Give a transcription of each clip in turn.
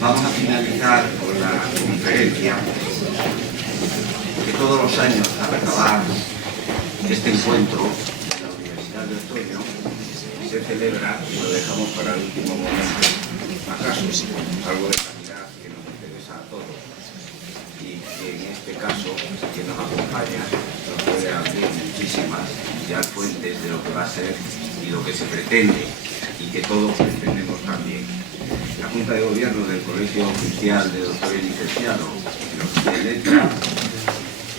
Vamos a finalizar con la conferencia que todos los años, al acabar este encuentro de la Universidad de Otoño, se celebra y lo dejamos para el último momento. ¿Acaso algo de calidad que nos interesa a todos? Y que en este caso, quien nos acompaña nos puede abrir muchísimas ya fuentes de lo que va a ser y lo que se pretende, y que todos pretendemos también. La Junta de Gobierno del Colegio Oficial de Doctores y Licenciados de Letra,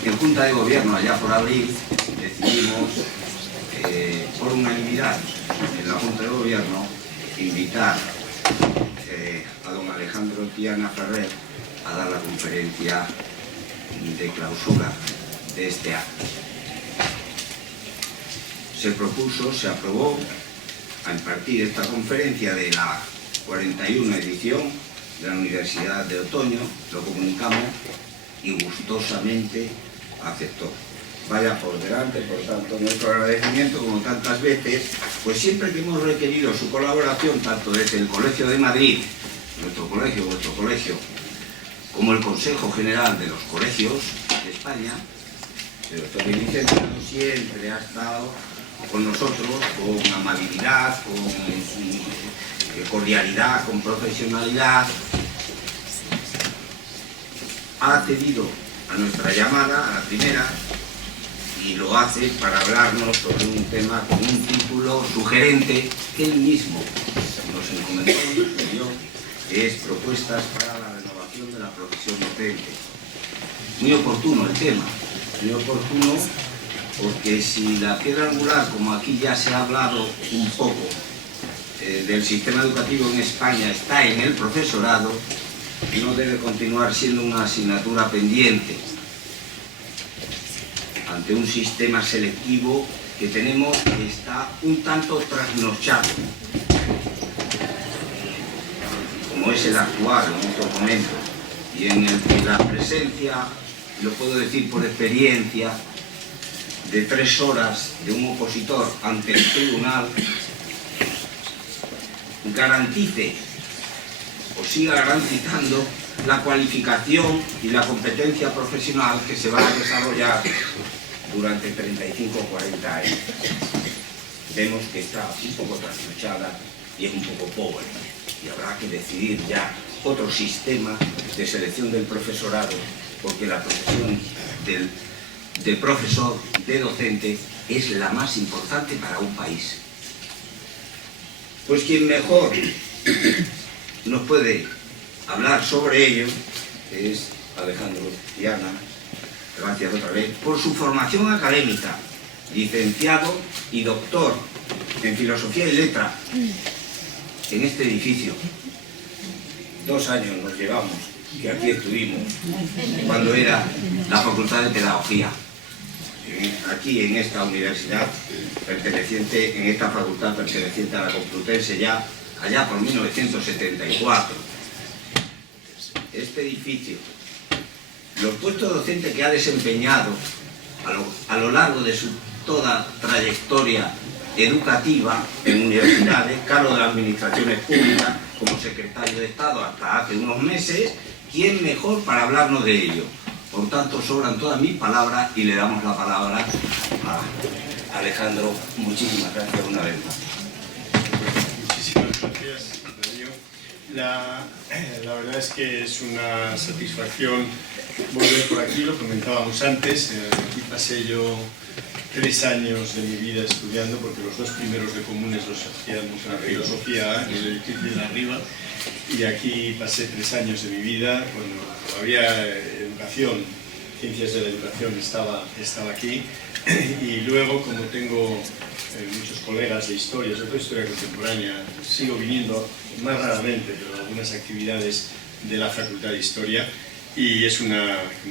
en Junta de Gobierno allá por abril decidimos por unanimidad en la Junta de Gobierno invitar a don Alejandro Tiana Ferrer a dar la conferencia de clausura de este año. Se propuso, se aprobó a impartir esta conferencia de la 41 edición de la Universidad de Otoño, lo comunicamos y gustosamente aceptó. Vaya por delante, por tanto, nuestro agradecimiento, como tantas veces, pues siempre que hemos requerido su colaboración, tanto desde el Colegio de Madrid, nuestro colegio, vuestro colegio, como el Consejo General de los Colegios de España, el doctor Vicente siempre ha estado con nosotros, con amabilidad, con cordialidad, con profesionalidad. Ha atendido a nuestra llamada, a la primera, y lo hace para hablarnos sobre un tema con un título sugerente que él mismo nos encomendó, que es Propuestas para la renovación de la profesión docente. Muy oportuno el tema, muy oportuno, porque si la piedra angular, como aquí ya se ha hablado un poco, del sistema educativo en España está en el profesorado, no debe continuar siendo una asignatura pendiente ante un sistema selectivo que tenemos que está un tanto trasnochado, como es el actual en estos momentos, y en el que la presencia, lo puedo decir por experiencia, de 3 horas de un opositor ante el tribunal garantice o siga garantizando la cualificación y la competencia profesional que se va a desarrollar durante 35 o 40 años. Vemos que está un poco trasnochada y es un poco pobre, y habrá que decidir ya otro sistema de selección del profesorado, porque la profesión del profesor, de docente, es la más importante para un país. Pues quien mejor nos puede hablar sobre ello es Alejandro Tiana. Gracias otra vez por su formación académica, licenciado y doctor en Filosofía y Letra en este edificio. 2 años nos llevamos, que aquí estuvimos, cuando era la Facultad de Pedagogía. Aquí en esta universidad perteneciente, en esta facultad perteneciente a la Complutense ya allá por 1974. Este edificio, los puestos docentes que ha desempeñado a lo largo de su toda trayectoria educativa en universidades, cargo de las administraciones públicas, como secretario de Estado hasta hace unos meses, ¿quién mejor para hablarnos de ello? Por tanto, sobran todas mis palabras y le damos la palabra a Alejandro. Muchísimas gracias una vez más. Muchísimas gracias, Darío. La verdad es que es una satisfacción volver por aquí, lo comentábamos antes. Aquí pasé yo 3 años de mi vida estudiando, porque los 2 primeros de comunes los hacíamos en la filosofía, en el edificio de arriba, y aquí pasé 3 años de mi vida, cuando todavía educación, ciencias de la educación estaba aquí, y luego, como tengo muchos colegas de historia, sobre todo historia contemporánea, sigo viniendo más raramente, pero algunas actividades de la Facultad de Historia, y es como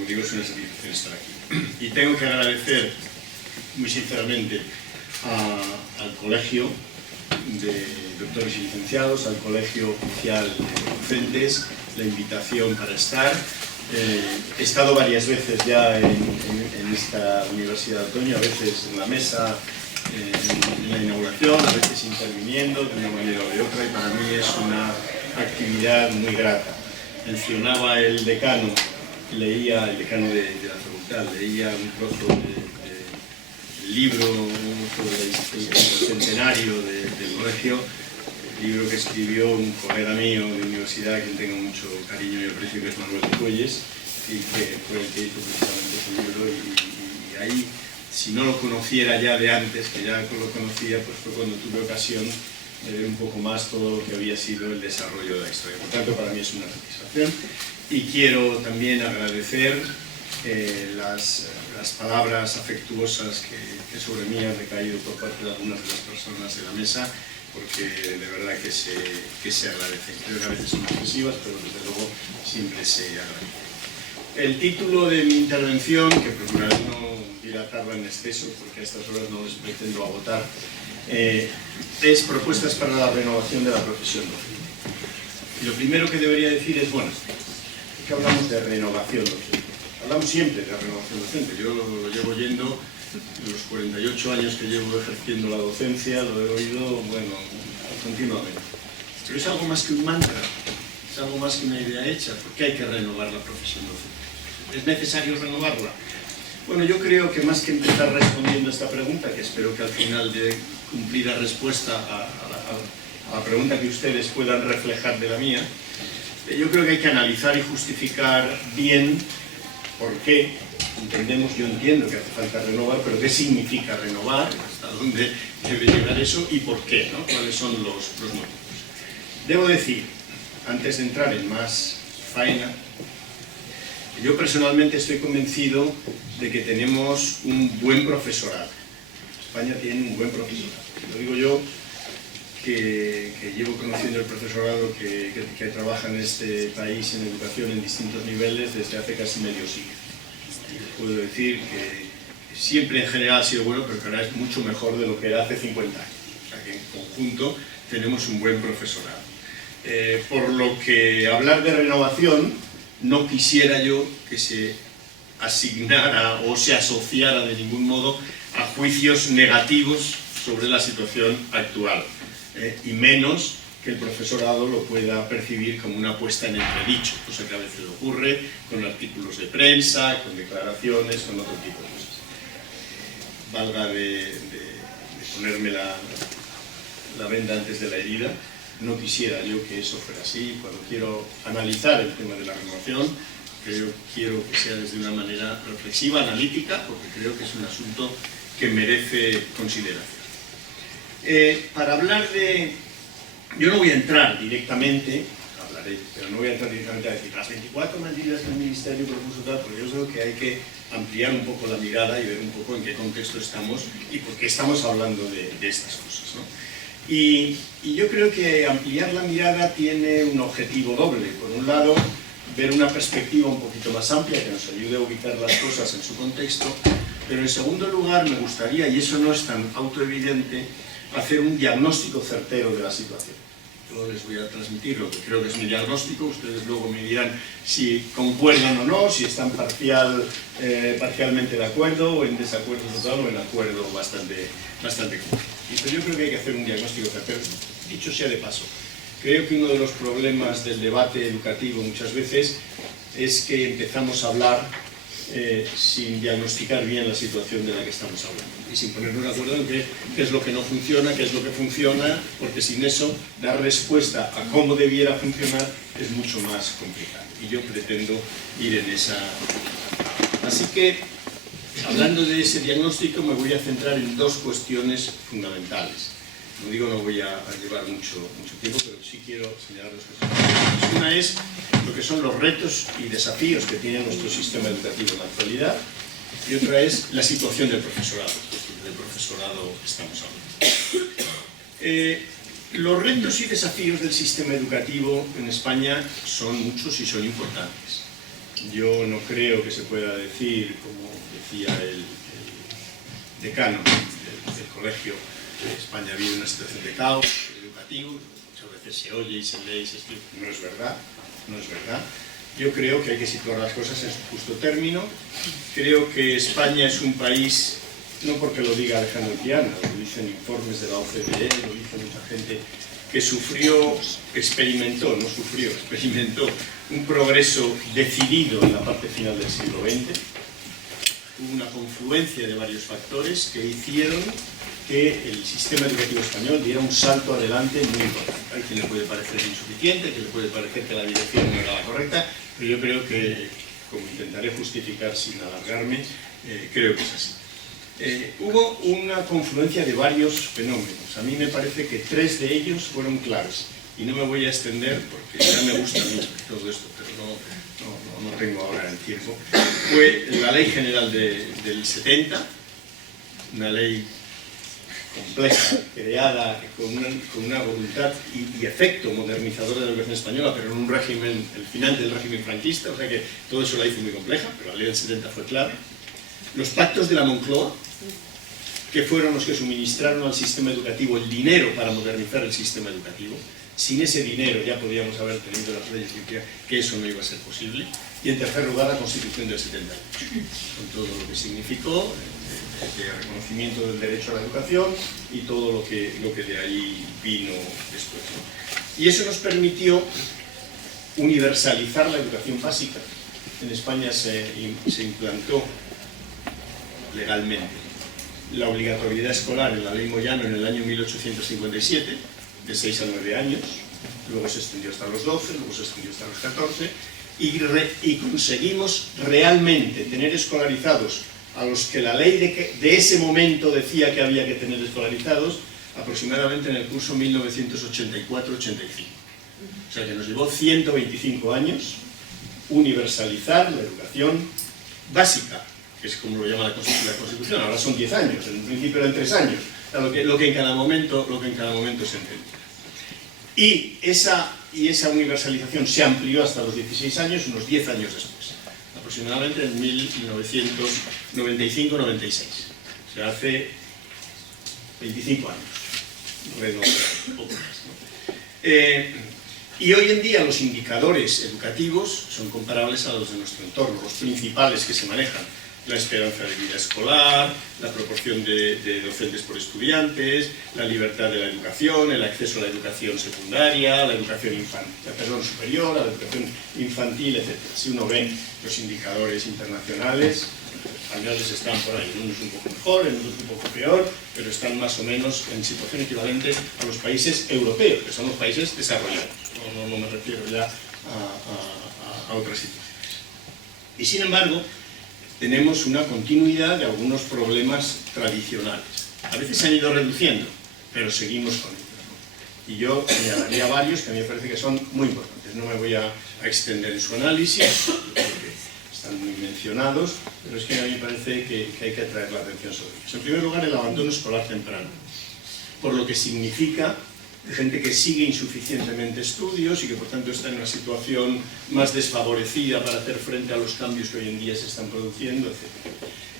digo, es una satisfacción estar aquí. Y tengo que agradecer muy sinceramente al Colegio de Doctores y Licenciados, al Colegio Oficial de Docentes, la invitación para estar. He estado varias veces ya en esta Universidad de Otoño, a veces en la mesa, en la inauguración, a veces interviniendo de una manera o de otra, y para mí es una actividad muy grata. mencionaba el decano, leía, el decano de la facultad, leía un trozo del libro sobre el centenario del colegio, el libro que escribió un colega mío de universidad, a quien tengo mucho cariño y aprecio, que es Manuel de Cuelles, y que fue el que hizo precisamente ese libro, y ahí, si no lo conociera ya de antes, que ya lo conocía, pues fue cuando tuve ocasión de ver un poco más todo lo que había sido el desarrollo de la historia. Por tanto, para mí es una satisfacción, y quiero también agradecer las palabras afectuosas que sobre mí han recaído por parte de algunas de las personas de la mesa, porque de verdad que se agradecen. Creo que a veces son excesivas, pero desde luego siempre se agradece. El título de mi intervención, que procuraré no dilatarla en exceso, porque a estas horas no les pretendo agotar, es Propuestas para la renovación de la profesión docente. Y lo primero que debería decir es, bueno, que hablamos de renovación docente. Hablamos siempre de renovación docente. Yo lo llevo oyendo, los 48 años que llevo ejerciendo la docencia, lo he oído, bueno, continuamente. Pero es algo más que un mantra, es algo más que una idea hecha. ¿Por qué hay que renovar la profesión docente? ¿Es necesario renovarla? Bueno, yo creo que más que empezar respondiendo a esta pregunta, que espero que al final dé cumplida respuesta a la pregunta que ustedes puedan reflejar de la mía, yo creo que hay que analizar y justificar bien por qué entendemos, yo entiendo que hace falta renovar, pero qué significa renovar, hasta dónde debe llegar eso y por qué, ¿no? Cuáles son los motivos. Debo decir, antes de entrar en más faena, yo personalmente estoy convencido de que tenemos un buen profesorado. España tiene un buen profesorado. Lo digo yo, que llevo conociendo el profesorado que trabaja en este país en educación en distintos niveles desde hace casi medio siglo. Y puedo decir que siempre en general ha sido bueno, pero que ahora es mucho mejor de lo que era hace 50 años. O sea que en conjunto tenemos un buen profesorado. Por lo que hablar de renovación, no quisiera yo que se asignara o se asociara de ningún modo a juicios negativos sobre la situación actual, y menos que el profesorado lo pueda percibir como una puesta en entredicho, cosa que a veces ocurre con artículos de prensa, con declaraciones, con otro tipo de cosas. Valga de ponerme la venda antes de la herida. No quisiera yo que eso fuera así. Cuando quiero analizar el tema de la renovación, quiero que sea desde una manera reflexiva, analítica, porque creo que es un asunto que merece consideración. Para hablar de... Yo no voy a entrar directamente, hablaré, pero no voy a entrar directamente a decir las 24 medidas que el Ministerio propuso tal, porque yo creo que hay que ampliar un poco la mirada y ver un poco en qué contexto estamos y por qué estamos hablando de estas cosas, ¿no? Y yo creo que ampliar la mirada tiene un objetivo doble. Por un lado, ver una perspectiva un poquito más amplia que nos ayude a ubicar las cosas en su contexto, pero en segundo lugar me gustaría, y eso no es tan autoevidente, hacer un diagnóstico certero de la situación. Yo les voy a transmitir lo que creo que es mi diagnóstico, ustedes luego me dirán si concuerdan o no, si están parcialmente de acuerdo o en desacuerdo total o en acuerdo bastante completo. Pero yo creo que hay que hacer un diagnóstico certero. Dicho sea de paso, creo que uno de los problemas del debate educativo muchas veces es que empezamos a hablar sin diagnosticar bien la situación de la que estamos hablando y sin ponernos de acuerdo en qué es lo que no funciona, qué es lo que funciona, porque sin eso dar respuesta a cómo debiera funcionar es mucho más complicado y yo pretendo ir en esa... Así que, hablando de ese diagnóstico, me voy a centrar en dos cuestiones fundamentales. No digo no voy a llevar mucho tiempo, pero sí quiero señalar dos cuestiones. Una es lo que son los retos y desafíos que tiene nuestro sistema educativo en la actualidad, y otra es la situación del profesorado, del profesorado que estamos hablando. Los retos y desafíos del sistema educativo en España son muchos y son importantes. Yo no creo que se pueda decir, como decía el decano del colegio, que España vive una situación de caos educativo. Muchas veces se oye y se lee y se explica. No es verdad, no es verdad. Yo creo que hay que situar las cosas en su justo término. Creo que España es un país no porque lo diga Alejandro Chiana, lo dicen informes de la OCDE, lo dice mucha gente que experimentó un progreso decidido en la parte final del siglo XX, hubo una confluencia de varios factores que hicieron que el sistema educativo español diera un salto adelante muy importante. Hay quien le puede parecer insuficiente, que le puede parecer que la dirección no era la correcta, pero yo creo que, como intentaré justificar sin alargarme, creo que es así. Hubo una confluencia de varios fenómenos. A mí me parece que 3 de ellos fueron claves. Y no me voy a extender porque ya me gusta a mí todo esto, pero no tengo ahora el tiempo. Fue la Ley General del 70, una ley compleja, creada con una voluntad y efecto modernizador de la educación española, pero en un régimen, el final del régimen franquista, o sea que todo eso la hizo muy compleja, pero la ley del 70 fue clave. Los pactos de la Moncloa, que fueron los que suministraron al sistema educativo el dinero para modernizar el sistema educativo. Sin ese dinero ya podíamos haber tenido las leyes que eso no iba a ser posible. Y en tercer lugar, la Constitución del 78, con todo lo que significó de reconocimiento del derecho a la educación y todo lo que de ahí vino después. Y eso nos permitió universalizar la educación básica. En España se implantó legalmente la obligatoriedad escolar en la Ley Moyano en el año 1857, de 6 a 9 años, luego se extendió hasta los 12, luego se extendió hasta los 14, y conseguimos realmente tener escolarizados a los que la ley de ese momento decía que había que tener escolarizados aproximadamente en el curso 1984-85. O sea que nos llevó 125 años universalizar la educación básica, que es como lo llama la Constitución. Ahora son 10 años, en principio eran 3 años, lo que en cada momento se entendió. Y esa universalización se amplió hasta los 16 años, unos 10 años después, aproximadamente en 1995-96. O sea, hace 25 años, poco más, ¿no? Y hoy en día los indicadores educativos son comparables a los de nuestro entorno, los principales que se manejan: la esperanza de vida escolar, la proporción de docentes por estudiantes, la libertad de la educación, el acceso a la educación secundaria, la educación superior, a la educación infantil, etc. Si uno ve los indicadores internacionales, los españoles están por ahí, en unos un poco mejor, en otros un poco peor, pero están más o menos en situación equivalente a los países europeos, que son los países desarrollados. No me refiero ya a otras situaciones. Y sin embargo, tenemos una continuidad de algunos problemas tradicionales. A veces se han ido reduciendo, pero seguimos con ellos, ¿no? Y yo señalaría varios que a mí me parece que son muy importantes. No me voy a extender en su análisis, porque están muy mencionados, pero es que a mí me parece que hay que atraer la atención sobre ellos. En primer lugar, el abandono escolar temprano, por lo que significa gente que sigue insuficientemente estudios y que por tanto está en una situación más desfavorecida para hacer frente a los cambios que hoy en día se están produciendo, etc.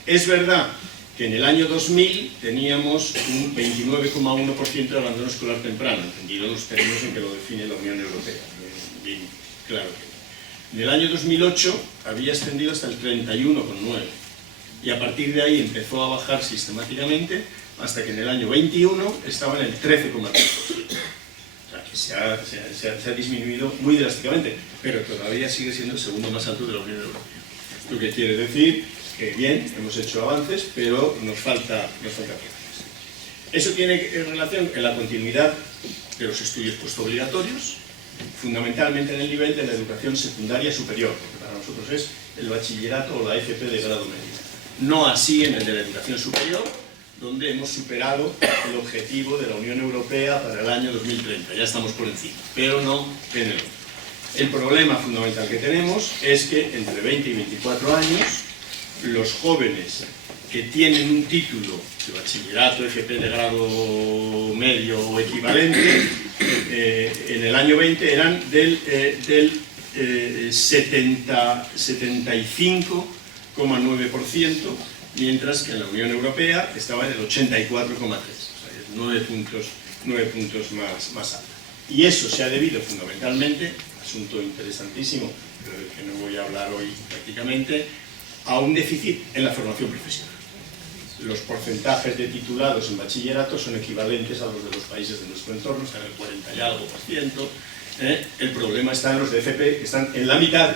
Es verdad que en el año 2000 teníamos un 29,1% de abandono escolar temprano, entendido en los términos en que lo define la Unión Europea. Bien, claro que en el año 2008 había extendido hasta el 31,9%, y a partir de ahí empezó a bajar sistemáticamente hasta que en el año 21 estaba en el 13,3%. O sea, que se ha disminuido muy drásticamente, pero todavía sigue siendo el segundo más alto de la Unión Europea. Lo que quiere decir que, bien, hemos hecho avances, pero nos falta progreso. Eso tiene relación en la continuidad de los estudios postobligatorios, fundamentalmente en el nivel de la educación secundaria superior, porque para nosotros es el bachillerato o la FP de grado medio. No así en el de la educación superior, donde hemos superado el objetivo de la Unión Europea para el año 2030. Ya estamos por encima, pero no en el otro. El problema fundamental que tenemos es que entre 20 y 24 años, los jóvenes que tienen un título de bachillerato, FP de grado medio o equivalente, en el año 20 eran del 75,9%, mientras que en la Unión Europea estaba en el 84,3%, o sea, 9 puntos más alta. Y eso se ha debido fundamentalmente, asunto interesantísimo, pero del que no voy a hablar hoy prácticamente, a un déficit en la formación profesional. los porcentajes de titulados en bachillerato son equivalentes a los de los países de nuestro entorno, están en el 40 y algo por ciento. El problema está en los de FP, que están en la mitad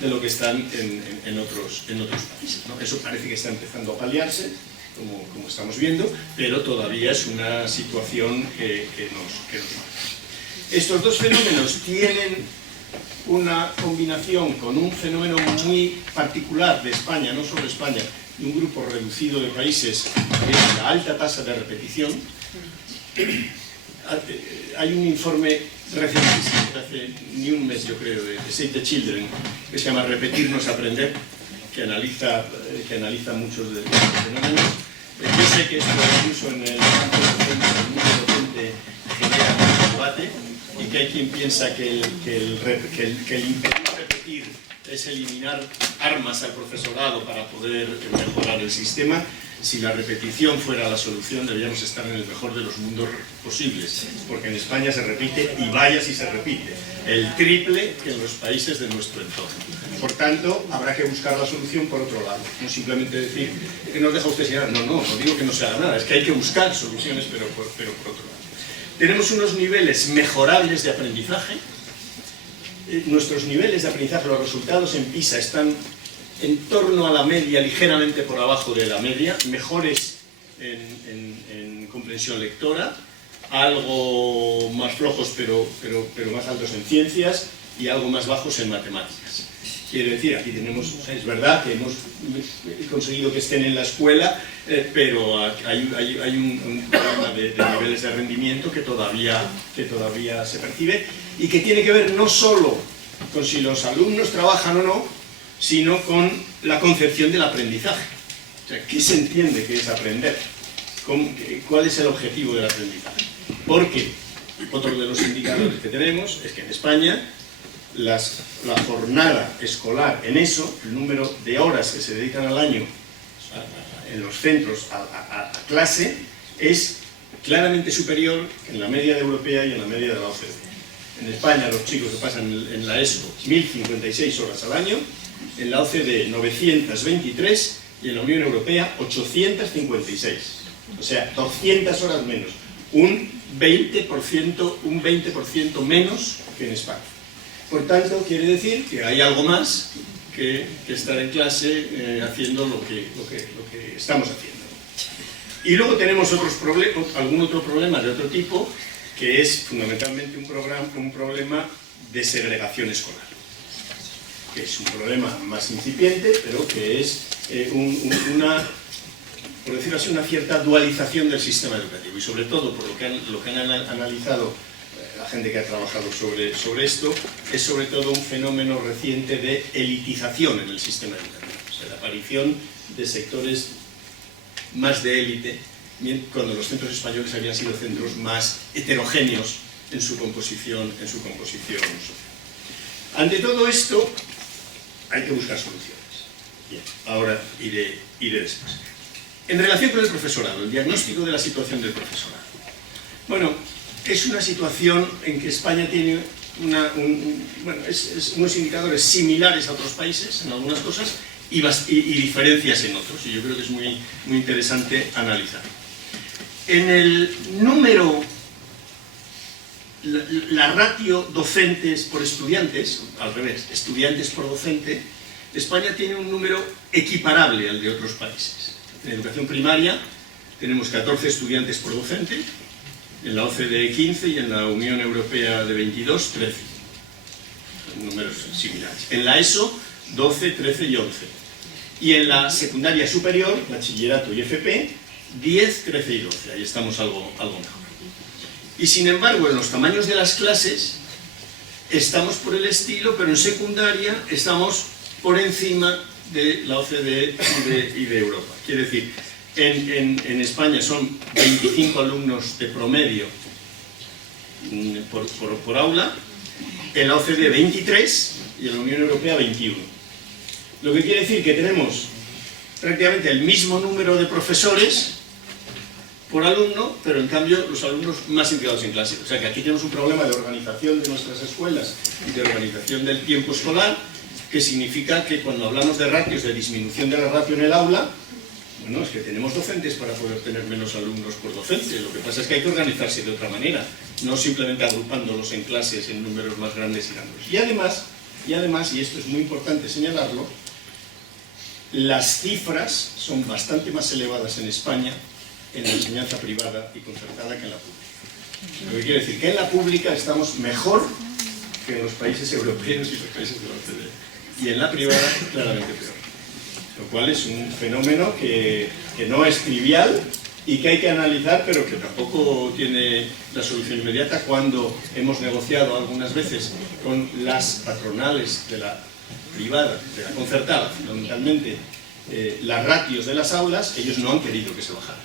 de lo que están en otros países, ¿no? Eso parece que está empezando a paliarse, como estamos viendo, pero todavía es una situación que nos marca. Estos dos fenómenos tienen una combinación con un fenómeno muy particular de España, no solo España, de un grupo reducido de países, que es la alta tasa de repetición. Hay un informe recientísimo, de hace ni un mes yo creo, de Save the Children, que se llama Repetirnos aprender, que analiza muchos de estos fenómenos. Yo sé que esto incluso en el campo docente, en el mundo docente, genera mucho debate, y que hay quien piensa que el impedir repetir es eliminar armas al profesorado para poder mejorar el sistema. Si la repetición fuera la solución, deberíamos estar en el mejor de los mundos posibles, porque en España se repite, y vaya si se repite, el triple que en los países de nuestro entorno. Por tanto, habrá que buscar la solución por otro lado, no simplemente decir que nos deja usted señalar. No digo que no se haga nada, es que hay que buscar soluciones, pero por otro lado. Tenemos unos niveles mejorables de aprendizaje. Nuestros niveles de aprendizaje, los resultados en PISA están en torno a la media, ligeramente por abajo de la media, mejores en comprensión lectora, algo más flojos pero más altos en ciencias y algo más bajos en matemáticas. Quiere decir, aquí tenemos, es verdad que hemos conseguido que estén en la escuela, pero hay un problema de niveles de rendimiento que todavía se percibe, y que tiene que ver no solo con si los alumnos trabajan o no, sino con la concepción del aprendizaje. O sea, ¿qué se entiende que es aprender? ¿Cuál es el objetivo del aprendizaje? Porque otro de los indicadores que tenemos es que en España la jornada escolar en eso, el número de horas que se dedican al año en los centros a clase, es claramente superior en la media europea y en la media de la OCDE. En España los chicos se pasan en la ESO 1056 horas al año, en la OCDE 923 y en la Unión Europea 856. O sea, 200 horas menos. Un 20% menos que en España. Por tanto, quiere decir que hay algo más que estar en clase haciendo lo que estamos haciendo. Y luego tenemos algún otro problema de otro tipo, que es fundamentalmente un problema de segregación escolar, que es un problema más incipiente, pero que es por decirlo así, una cierta dualización del sistema educativo, y sobre todo por lo que han analizado la gente que ha trabajado sobre esto, es sobre todo un fenómeno reciente de elitización en el sistema educativo, o sea, la aparición de sectores más de élite, cuando los centros españoles habían sido centros más heterogéneos en su composición social. Ante todo esto, hay que buscar soluciones. Bien, ahora iré después. En relación con el profesorado, el diagnóstico de la situación del profesorado. Bueno, es una situación en que España tiene unos indicadores similares a otros países en algunas cosas y diferencias en otros, y yo creo que es muy interesante analizar. En el número, la ratio docentes por estudiantes, al revés, estudiantes por docente, España tiene un número equiparable al de otros países. En educación primaria tenemos 14 estudiantes por docente, en la OCDE 15 y en la Unión Europea de 22, 13. Son números similares. En la ESO, 12, 13 y 11. Y en la secundaria superior, bachillerato y FP, 10, 13 y 12. Ahí estamos algo mejor. Y sin embargo, en los tamaños de las clases, estamos por el estilo, pero en secundaria estamos por encima de la OCDE y de Europa. Quiere decir, en España son 25 alumnos de promedio por aula, en la OCDE 23 y en la Unión Europea 21. Lo que quiere decir que tenemos prácticamente el mismo número de profesores por alumno, pero en cambio los alumnos más integrados en clase. O sea que aquí tenemos un problema de organización de nuestras escuelas y de organización del tiempo escolar, que significa que cuando hablamos de ratios, de disminución de la ratio en el aula, Bueno, es que tenemos docentes para poder tener menos alumnos por docente. Lo que pasa es que hay que organizarse de otra manera, no simplemente agrupándolos en clases en números más grandes y dándolos. Y además, y esto es muy importante señalarlo, las cifras son bastante más elevadas en España en la enseñanza privada y concertada que en la pública. Lo que quiere decir que en la pública estamos mejor que en los países europeos y los países de la OCDE. Y en la privada, claramente peor. Lo cual es un fenómeno que no es trivial y que hay que analizar, pero que tampoco tiene la solución inmediata. Cuando hemos negociado algunas veces con las patronales de la privada, de la concertada, fundamentalmente, las ratios de las aulas, ellos no han querido que se bajara.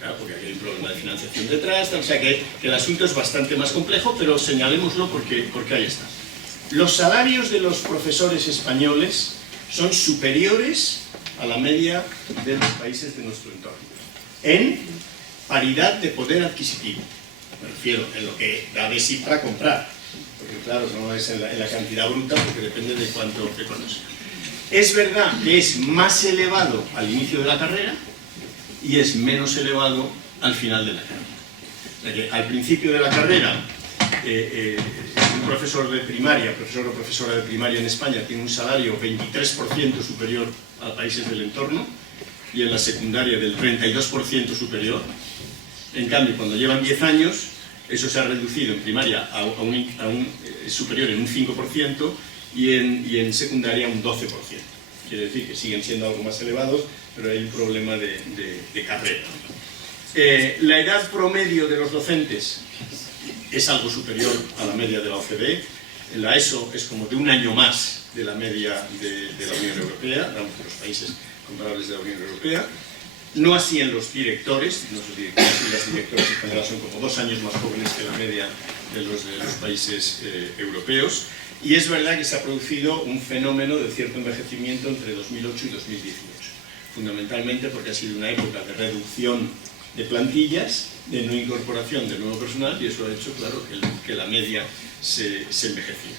Claro, porque aquí hay un problema de financiación detrás, o sea que el asunto es bastante más complejo, pero señalémoslo porque ahí está. Los salarios de los profesores españoles son superiores a la media de los países de nuestro entorno, en paridad de poder adquisitivo. Me refiero en lo que da de sí para comprar, porque claro, no es en la cantidad bruta, porque depende de cuánto sea. Es verdad que es más elevado al inicio de la carrera y es menos elevado al final de la carrera. O sea que al principio de la carrera, un profesor de primaria, profesor o profesora de primaria en España tiene un salario 23% superior a países del entorno y en la secundaria del 32% superior. En cambio, cuando llevan 10 años, eso se ha reducido en primaria a un superior en un 5% y en secundaria un 12%. Quiere decir que siguen siendo algo más elevados, pero hay un problema de carrera. La edad promedio de los docentes es algo superior a la media de la OCDE. En la ESO es como de un año más de la media de la Unión Europea, de los países comparables de la Unión Europea. No así en los directores. Los directores y las directoras españolas son como 2 años más jóvenes que la media de los países europeos. Y es verdad que se ha producido un fenómeno de cierto envejecimiento entre 2008 y 2018. Fundamentalmente porque ha sido una época de reducción de plantillas, de no incorporación de nuevo personal, y eso ha hecho, claro, que la media se envejeciera.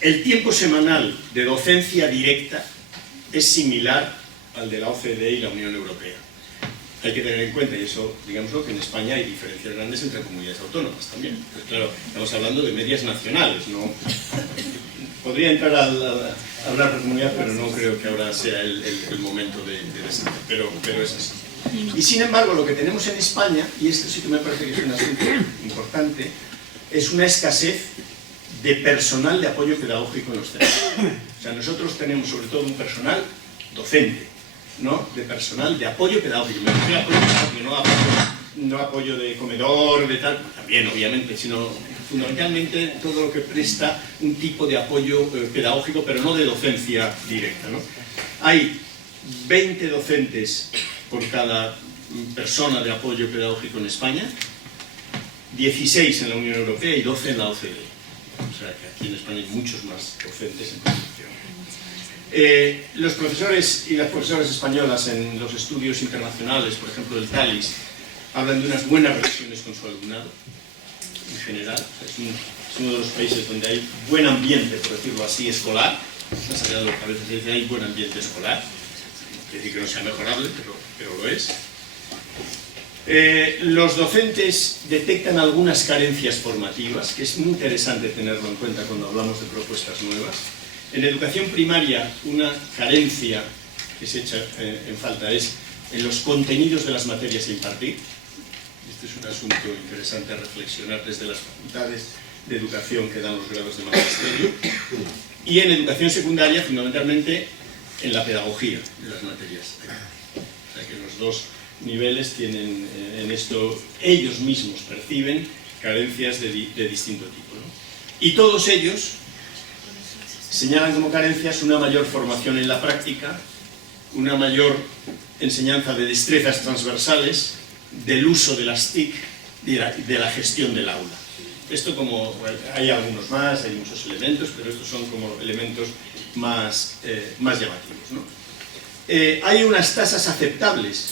El tiempo semanal de docencia directa es similar al de la OCDE y la Unión Europea. Hay que tener en cuenta, y eso, digámoslo, que en España hay diferencias grandes entre comunidades autónomas también. Pues claro, estamos hablando de medias nacionales, ¿no? Podría entrar a hablar de comunidad, pero no creo que ahora sea el momento de eso, pero es así. Y sin embargo, lo que tenemos en España, y esto sí que me parece que es un asunto importante, es una escasez de personal de apoyo pedagógico en los centros. O sea, nosotros tenemos sobre todo un personal docente, ¿no? De personal de apoyo pedagógico. Me refiero a apoyo pedagógico, no apoyo de comedor, de tal, también obviamente, sino fundamentalmente todo lo que presta un tipo de apoyo pedagógico, pero no de docencia directa, ¿no? Hay 20 docentes por cada persona de apoyo pedagógico en España, 16 en la Unión Europea y 12 en la OCDE. O sea que aquí en España hay muchos más docentes en construcción. Los profesores y las profesoras españolas en los estudios internacionales, por ejemplo el TALIS, hablan de unas buenas relaciones con su alumnado, en general. Es uno de los países donde hay buen ambiente, por decirlo así, escolar. Más allá de lo que a veces se dice, hay buen ambiente escolar. No quiere decir que no sea mejorable, pero lo es. Los docentes detectan algunas carencias formativas, que es muy interesante tenerlo en cuenta cuando hablamos de propuestas nuevas. En educación primaria, una carencia que se echa en falta es en los contenidos de las materias a impartir. Este es un asunto interesante a reflexionar desde las facultades de educación que dan los grados de magisterio. Y en educación secundaria, fundamentalmente, en la pedagogía de las materias. O sea que los dos niveles tienen en esto, ellos mismos perciben carencias de distinto tipo, ¿no? Y todos ellos señalan como carencias una mayor formación en la práctica, una mayor enseñanza de destrezas transversales, del uso de las TIC, de la gestión del aula. Esto como, bueno, hay algunos más, hay muchos elementos, pero estos son como elementos más llamativos, ¿no? Hay unas tasas aceptables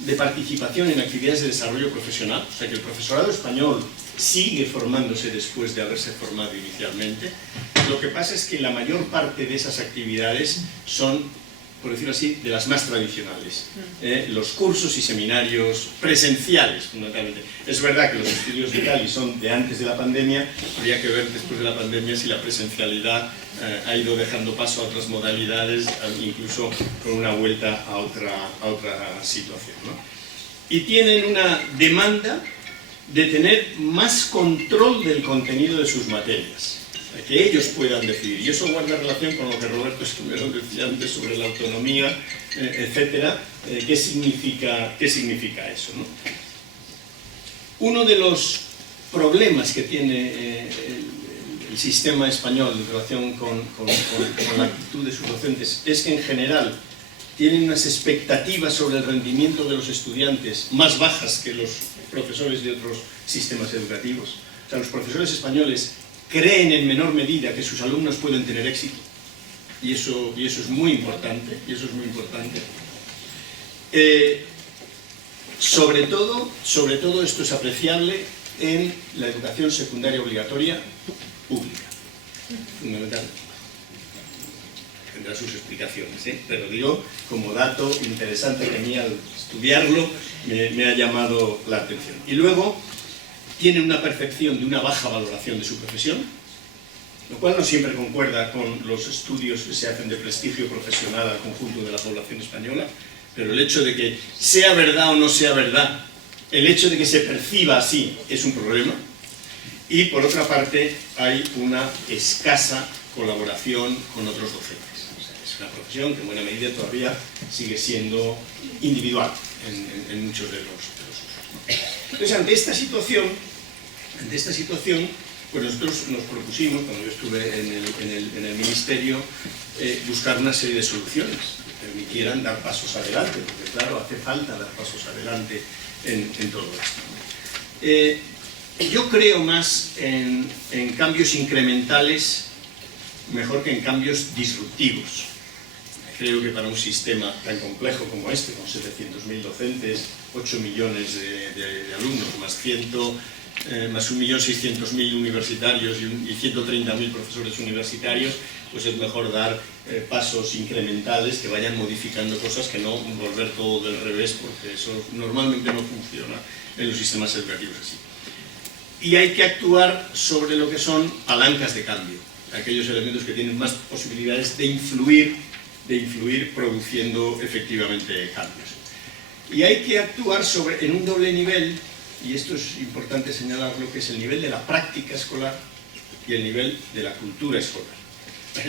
de participación en actividades de desarrollo profesional, o sea que el profesorado español sigue formándose después de haberse formado inicialmente. Lo que pasa es que la mayor parte de esas actividades son por decirlo así, de las más tradicionales. Los cursos y seminarios presenciales, fundamentalmente. Es verdad que los estudios de Cali son de antes de la pandemia, habría que ver después de la pandemia si la presencialidad ha ido dejando paso a otras modalidades, incluso con una vuelta a otra situación, ¿no? Y tienen una demanda de tener más control del contenido de sus materias, que ellos puedan decidir. Y eso guarda relación con lo que Roberto Escudero decía antes sobre la autonomía, etcétera. ¿Qué significa eso, ¿no? Uno de los problemas que tiene el sistema español en relación con la actitud de sus docentes es que en general tienen unas expectativas sobre el rendimiento de los estudiantes más bajas que los profesores de otros sistemas educativos. O sea, los profesores españoles creen en menor medida que sus alumnos pueden tener éxito, y eso es muy importante, sobre todo esto es apreciable en la educación secundaria obligatoria pública, fundamentalmente. Tendrá sus explicaciones, pero digo, como dato interesante que a mí al estudiarlo me ha llamado la atención. Y luego tienen una percepción de una baja valoración de su profesión, lo cual no siempre concuerda con los estudios que se hacen de prestigio profesional al conjunto de la población española, pero el hecho de que sea verdad o no sea verdad, el hecho de que se perciba así es un problema. Y por otra parte hay una escasa colaboración con otros docentes. O sea, es una profesión que en buena medida todavía sigue siendo individual en muchos de los usos. Entonces, ante esta situación, pues nosotros nos propusimos, cuando yo estuve en el ministerio, buscar una serie de soluciones que permitieran dar pasos adelante, porque claro, hace falta dar pasos adelante en todo esto. Yo creo más en cambios incrementales mejor que en cambios disruptivos. Creo que para un sistema tan complejo como este, con 700.000 docentes, 8 millones de alumnos, más 1.600.000 universitarios y 130.000 profesores universitarios, pues es mejor dar pasos incrementales que vayan modificando cosas que no volver todo del revés, porque eso normalmente no funciona en los sistemas educativos así. Y hay que actuar sobre lo que son palancas de cambio, aquellos elementos que tienen más posibilidades de influir produciendo efectivamente cambios. Y hay que actuar en un doble nivel, y esto es importante señalarlo, que es el nivel de la práctica escolar y el nivel de la cultura escolar.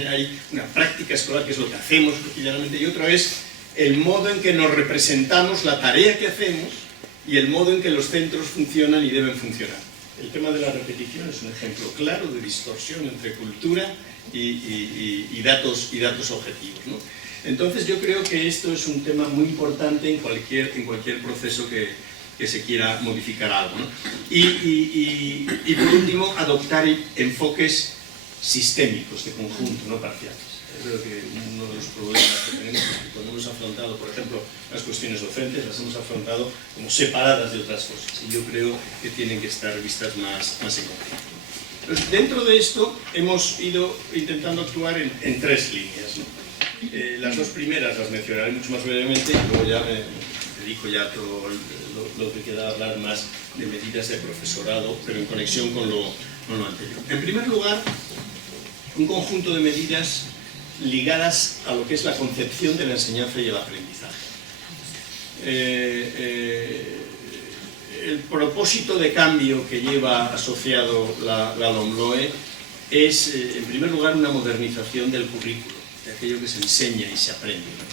Hay una práctica escolar que es lo que hacemos cotidianamente, y otra es el modo en que nos representamos la tarea que hacemos y el modo en que los centros funcionan y deben funcionar. El tema de la repetición es un ejemplo claro de distorsión entre cultura y datos objetivos, ¿no? Entonces yo creo que esto es un tema muy importante en cualquier proceso que se quiera modificar algo, ¿no? Y por último, adoptar enfoques sistémicos de conjunto, no parciales. Creo que uno de los problemas que tenemos es que cuando hemos afrontado, por ejemplo, las cuestiones docentes, las hemos afrontado como separadas de otras cosas, y yo creo que tienen que estar vistas más en conjunto. Entonces, dentro de esto hemos ido intentando actuar en tres líneas, ¿no? Las dos primeras las mencionaré mucho más brevemente, y luego ya me dedico ya a todo lo que queda hablar más de medidas de profesorado, pero en conexión con lo anterior. En primer lugar, un conjunto de medidas ligadas a lo que es la concepción de la enseñanza y el aprendizaje. El propósito de cambio que lleva asociado la LOMLOE es, en primer lugar, una modernización del currículo, de aquello que se enseña y se aprende, ¿no?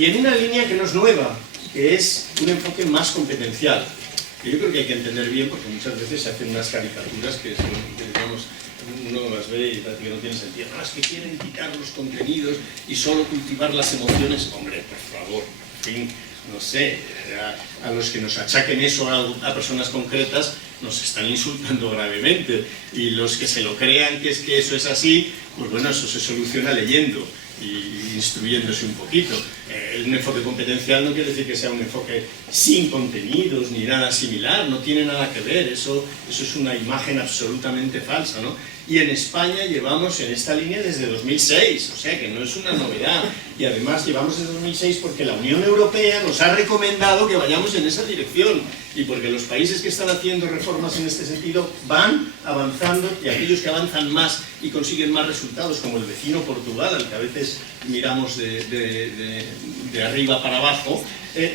Y en una línea que no es nueva, que es un enfoque más competencial, que yo creo que hay que entender bien, porque muchas veces se hacen unas caricaturas que son, digamos, uno las ve y parece que no tiene sentido. No, es que quieren quitar los contenidos y solo cultivar las emociones. Hombre, por favor, en fin, no sé, a los que nos achaquen eso a personas concretas nos están insultando gravemente, y los que se lo crean que eso es así, pues bueno, eso se soluciona leyendo y instruyéndose un poquito. Un enfoque competencial no quiere decir que sea un enfoque sin contenidos ni nada similar, no tiene nada que ver, eso es una imagen absolutamente falsa, ¿no? Y en España llevamos en esta línea desde 2006, o sea que no es una novedad. Y además llevamos desde 2006 porque la Unión Europea nos ha recomendado que vayamos en esa dirección y porque los países que están haciendo reformas en este sentido van avanzando, y aquellos que avanzan más y consiguen más resultados, como el vecino Portugal, al que a veces miramos de arriba para abajo,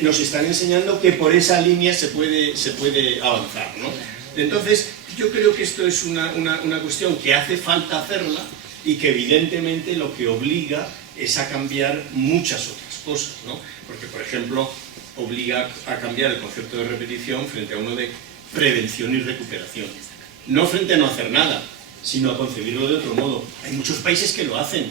nos están enseñando que por esa línea se puede avanzar, ¿no? Entonces, yo creo que esto es una cuestión que hace falta hacerla y que evidentemente lo que obliga es a cambiar muchas otras cosas, ¿no? Porque, por ejemplo, obliga a cambiar el concepto de repetición frente a uno de prevención y recuperación. No frente a no hacer nada, sino a concebirlo de otro modo. Hay muchos países que lo hacen.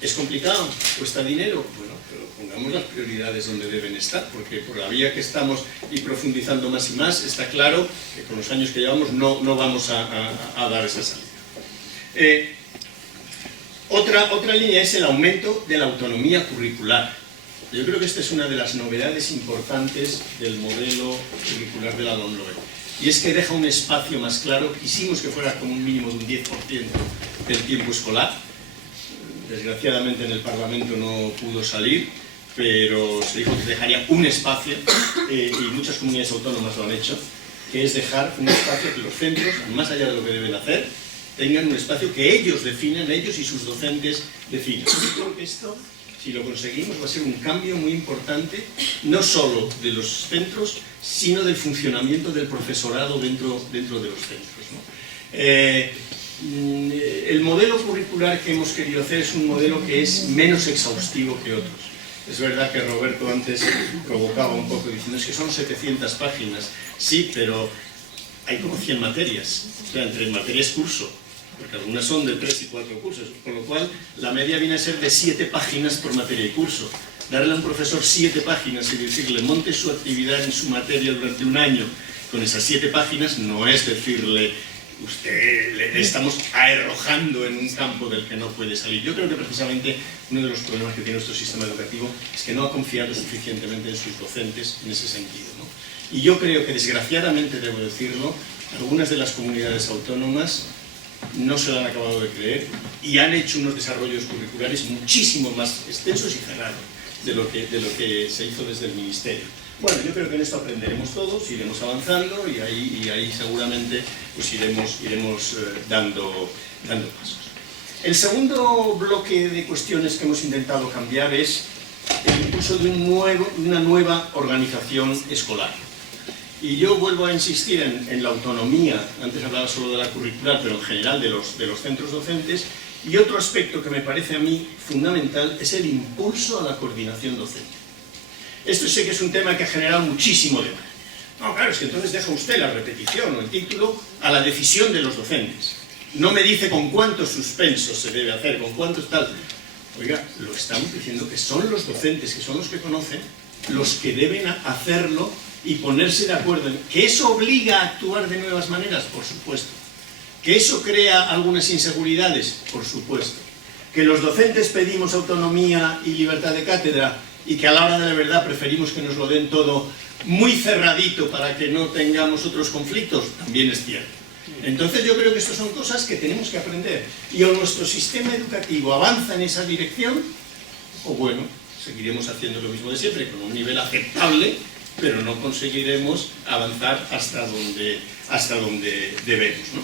¿Es complicado? ¿Cuesta dinero? Bueno, pero pongamos las prioridades donde deben estar, porque por la vía que estamos y profundizando más y más, está claro que con los años que llevamos no vamos a dar esa salida. Otra línea es el aumento de la autonomía curricular. Yo creo que esta es una de las novedades importantes del modelo curricular de la LOMLOE. Y es que deja un espacio más claro. Quisimos que fuera como un mínimo de un 10% del tiempo escolar. Desgraciadamente en el Parlamento no pudo salir, pero se dijo que dejaría un espacio, y muchas comunidades autónomas lo han hecho, que es dejar un espacio que los centros, más allá de lo que deben hacer, tengan un espacio que ellos definen, ellos y sus docentes definen. Yo creo que esto, si lo conseguimos, va a ser un cambio muy importante, no solo de los centros, sino del funcionamiento del profesorado dentro de los centros, ¿no? El modelo curricular que hemos querido hacer es un modelo que es menos exhaustivo que otros. Es verdad que Roberto antes provocaba un poco diciendo es que son 700 páginas. Sí, pero hay como 100 materias. O sea, entre materias curso, porque algunas son de 3 y 4 cursos, con lo cual la media viene a ser de 7 páginas por materia y curso. Darle a un profesor 7 páginas y decirle monte su actividad en su materia durante un año con esas 7 páginas no es decirle le estamos arrojando en un campo del que no puede salir. Yo creo que precisamente uno de los problemas que tiene nuestro sistema educativo es que no ha confiado suficientemente en sus docentes en ese sentido, ¿no? Y yo creo que, desgraciadamente, debo decirlo, algunas de las comunidades autónomas no se lo han acabado de creer y han hecho unos desarrollos curriculares muchísimo más extensos y cerrados de lo que se hizo desde el Ministerio. Bueno, yo creo que en esto aprenderemos todos, iremos avanzando y ahí seguramente pues iremos dando pasos. El segundo bloque de cuestiones que hemos intentado cambiar es el impulso de una nueva organización escolar. Y yo vuelvo a insistir en la autonomía, antes hablaba solo de la curricular, pero en general de los centros docentes, y otro aspecto que me parece a mí fundamental es el impulso a la coordinación docente. Esto sé que es un tema que ha generado muchísimo debate. No, claro, es que entonces deja usted la repetición o el título a la decisión de los docentes. No me dice con cuántos suspensos se debe hacer, con cuántos tal. Oiga, lo estamos diciendo que son los docentes, que son los que conocen, los que deben hacerlo y ponerse de acuerdo. ¿Que eso obliga a actuar de nuevas maneras? Por supuesto. ¿Que eso crea algunas inseguridades? Por supuesto. ¿Que los docentes pedimos autonomía y libertad de cátedra y que a la hora de la verdad preferimos que nos lo den todo muy cerradito para que no tengamos otros conflictos? También es cierto. Entonces yo creo que estas son cosas que tenemos que aprender. Y o nuestro sistema educativo avanza en esa dirección, o bueno, seguiremos haciendo lo mismo de siempre, con un nivel aceptable, pero no conseguiremos avanzar hasta donde debemos, ¿no?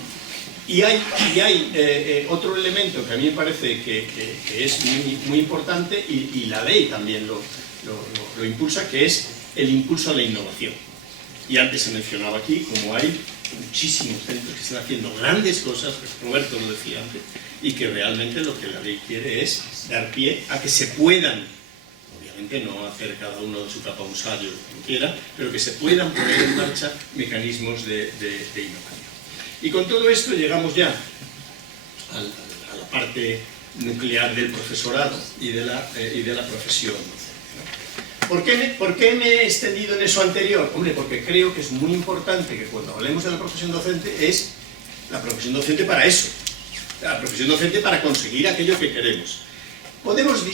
Y hay otro elemento que a mí me parece que es muy importante, y la ley también lo impulsa, que es el impulso a la innovación. Y antes se mencionaba aquí como hay muchísimos centros que están haciendo grandes cosas, Roberto lo decía antes, y que realmente lo que la ley quiere es dar pie a que se puedan, obviamente no hacer cada uno de su capa un sallo como quiera, pero que se puedan poner en marcha mecanismos de innovación. Y con todo esto llegamos ya a la parte nuclear del profesorado y de la profesión docente, ¿no? ¿Por qué me he extendido en eso anterior? Hombre, porque creo que es muy importante que cuando hablemos de la profesión docente es la profesión docente para eso, la profesión docente para conseguir aquello que queremos. Podemos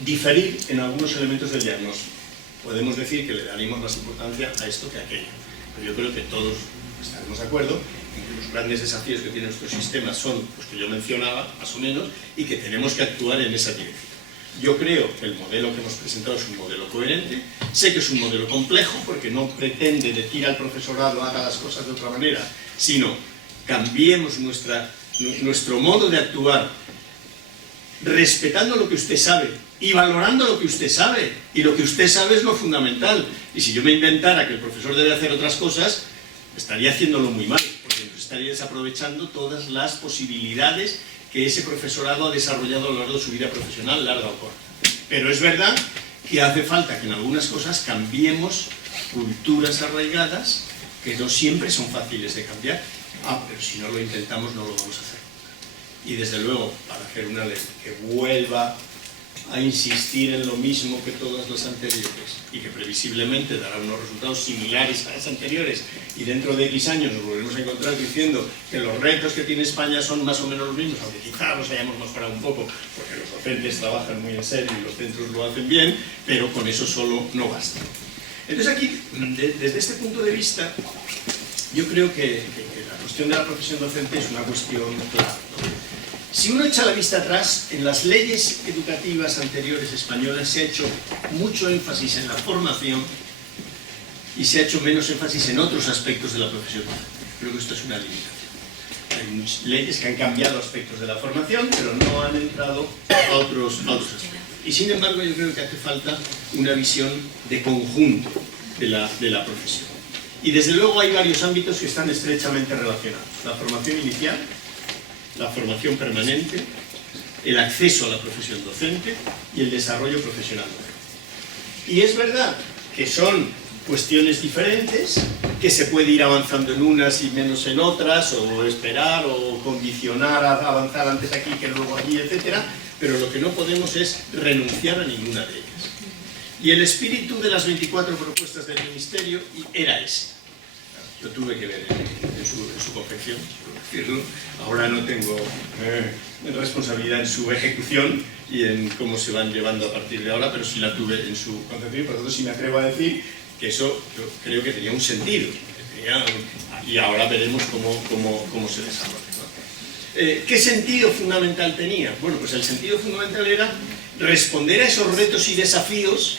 diferir en algunos elementos del diagnóstico. Podemos decir que le daremos más importancia a esto que a aquello. Pero yo creo que todos estaremos de acuerdo en que los grandes desafíos que tiene nuestro sistema son los que yo mencionaba, más o menos, y que tenemos que actuar en esa dirección. Yo creo que el modelo que hemos presentado es un modelo coherente. Sé que es un modelo complejo porque no pretende decir al profesorado haga las cosas de otra manera, sino cambiemos nuestro modo de actuar respetando lo que usted sabe y valorando lo que usted sabe. Y lo que usted sabe es lo fundamental. Y si yo me inventara que el profesor debe hacer otras cosas, estaría haciéndolo muy mal, porque estaría desaprovechando todas las posibilidades que ese profesorado ha desarrollado a lo largo de su vida profesional, larga o corta. Pero es verdad que hace falta que en algunas cosas cambiemos culturas arraigadas que no siempre son fáciles de cambiar. Pero si no lo intentamos no lo vamos a hacer. Y desde luego, para hacer una ley que vuelva a insistir en lo mismo que todas las anteriores y que previsiblemente dará unos resultados similares a las anteriores, y dentro de X años nos volveremos a encontrar diciendo que los retos que tiene España son más o menos los mismos, aunque quizá los hayamos mejorado un poco porque los docentes trabajan muy en serio y los centros lo hacen bien, pero con eso solo no basta. Entonces aquí, desde este punto de vista, yo creo que la cuestión de la profesión docente es una cuestión clara, ¿no? Si uno echa la vista atrás, en las leyes educativas anteriores españolas se ha hecho mucho énfasis en la formación y se ha hecho menos énfasis en otros aspectos de la profesión docente. Creo que esto es una limitación. Hay leyes que han cambiado aspectos de la formación, pero no han entrado a otros aspectos. Y sin embargo, yo creo que hace falta una visión de conjunto de la profesión. Y desde luego hay varios ámbitos que están estrechamente relacionados. La formación inicial, la formación permanente, el acceso a la profesión docente y el desarrollo profesional docente. Y es verdad que son cuestiones diferentes, que se puede ir avanzando en unas y menos en otras, o esperar, o condicionar a avanzar antes aquí que luego allí, etc. Pero lo que no podemos es renunciar a ninguna de ellas. Y el espíritu de las 24 propuestas del Ministerio era ese. Yo tuve que ver en su confección, por decirlo. Ahora no tengo responsabilidad en su ejecución y en cómo se van llevando a partir de ahora, pero sí la tuve en su confección. Por lo tanto, sí me atrevo a decir que eso yo creo que tenía un sentido. Y ahora veremos cómo se desarrolla, ¿no? ¿Qué sentido fundamental tenía? Bueno, pues el sentido fundamental era responder a esos retos y desafíos